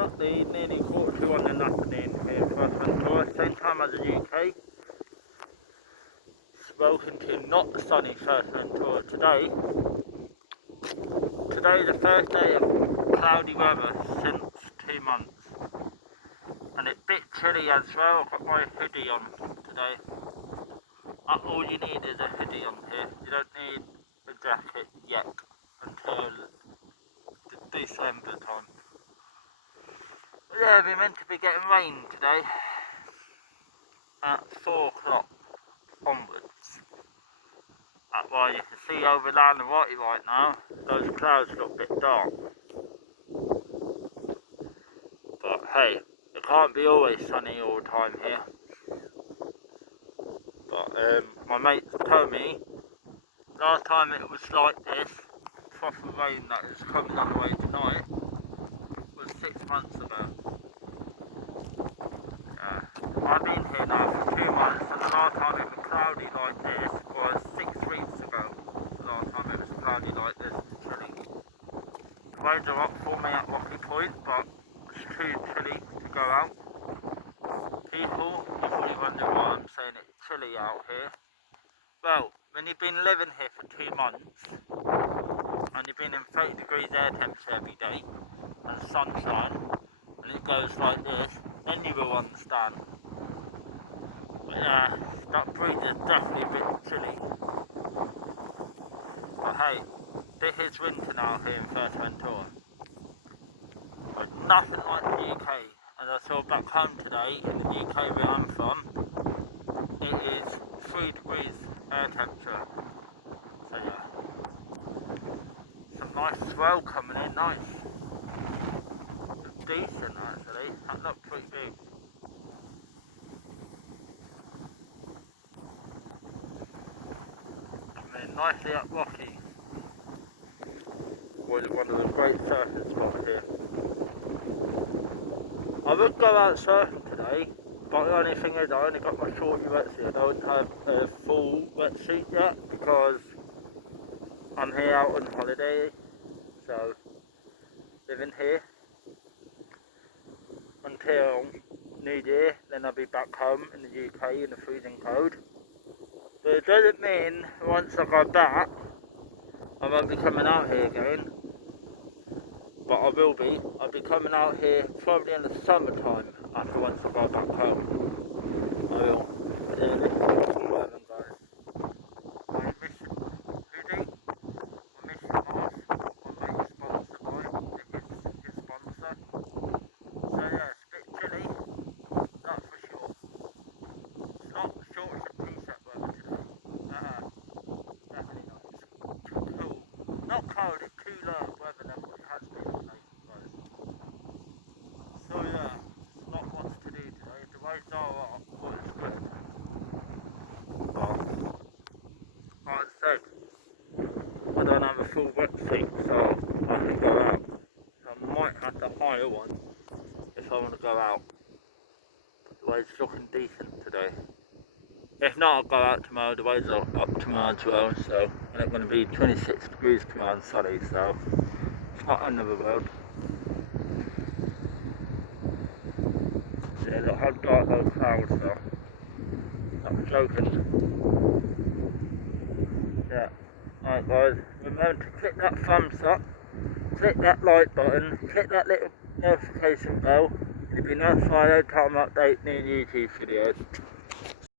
at the nearly 1:45 in the afternoon here in Fuerteventura, same time as the UK. Welcome to not the sunny Fuerteventura today. Today is the first day of cloudy weather since 2 months. And it's a bit chilly as well. I've got my hoodie on today. All you need is a hoodie on here. You don't need a jacket yet until December time. But yeah, we're meant to be getting rain today at 4 o'clock onwards. That's why you can see over Lanzarote right now, those clouds look a bit dark. But hey, it can't be always sunny all the time here. But my mates told me last time it was like this, proper rain that is coming that way tonight, was 6 months ago. I've been here now for 2 months, and the last time it was cloudy like this was 6 weeks ago. The last time it was cloudy like this, chilly. The roads are up for me at Rocky Point, but it's too chilly to go out. People, you probably wonder why I'm saying it's chilly out here. Well, when you've been living here for 2 months, and you've been in 30 degrees air temperature every day, and sunshine, and it goes like this, then you will understand. But yeah, that breeze is definitely a bit chilly. But hey, this is winter now here in Fuerteventura. But nothing like the UK. As I saw back home today, in the UK where I'm from, it is 3 degrees air temperature. So yeah, some nice swell coming in, nice. It's decent actually, that looked pretty big. I mean, nicely up Rocky. Was one of the great surfing spots here. I would go out surfing today, but the only thing is I only got my shorty wetsuit. I don't have a full wetsuit yet because I'm here out on holiday, so living here until New Year, then I'll be back home in the UK in the freezing cold. But it doesn't mean once I go back I won't be coming out here again. But I will be. I'll be coming out here probably in the summertime after once I go back home. I will. Yeah, this is guys. My mission hoodie, my mission mask, my mate's sponsored by his sponsor. So yeah, it's a bit chilly, that's for sure. It's not shorts and t-shirt weather today. Definitely not. It's too cool. Not cold, it's cooler weather than what it has been today. So yeah, it's not much to do today. The waves are up, but it's good. But like I said, I don't have a full wetsuit, so I can go out. So I might have to hire one if I want to go out. The waves looking decent today. If not, I'll go out tomorrow. The waves are up tomorrow as well, so and it's going to be 26 degrees tomorrow and sunny, so it's not end of the world. Yeah, look how dark those clouds are. I'm joking. Yeah. Alright guys, remember to click that thumbs up, click that like button, click that little notification bell, you'll be notified every time I update new YouTube videos.